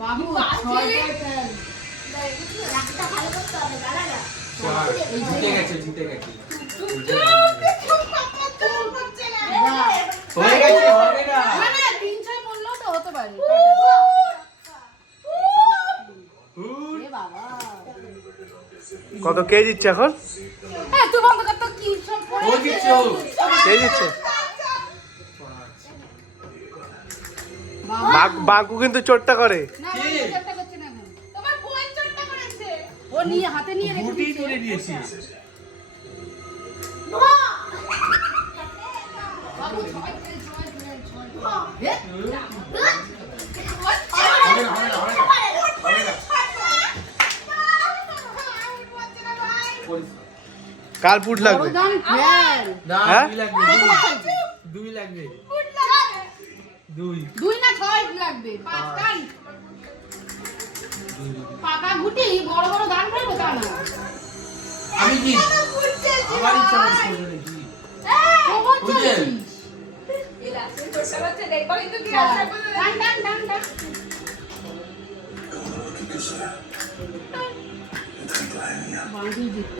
বাবু জিতে গেছে জিতে গেছে কত কে দিচ্ছে এখন? কে দিচ্ছে? বাঁকু কিন্তু চোটটা করে। ও নিয়ে হাতে নিয়ে গুটি তুলে দিয়েছি বাবু কার ফুট লাগবে? না হ্যাঁ? দুই লাগবে দুই না 6 লাগবে 5 কান পাকা গুটি বড় বড় দান করব তা না আমি কি আমার ইচ্ছা করছে নাকি বুঝে এলা সে ছোট বাচ্চা দেখবা কিন্তু কি আছে টান টান টান টান বাঁধি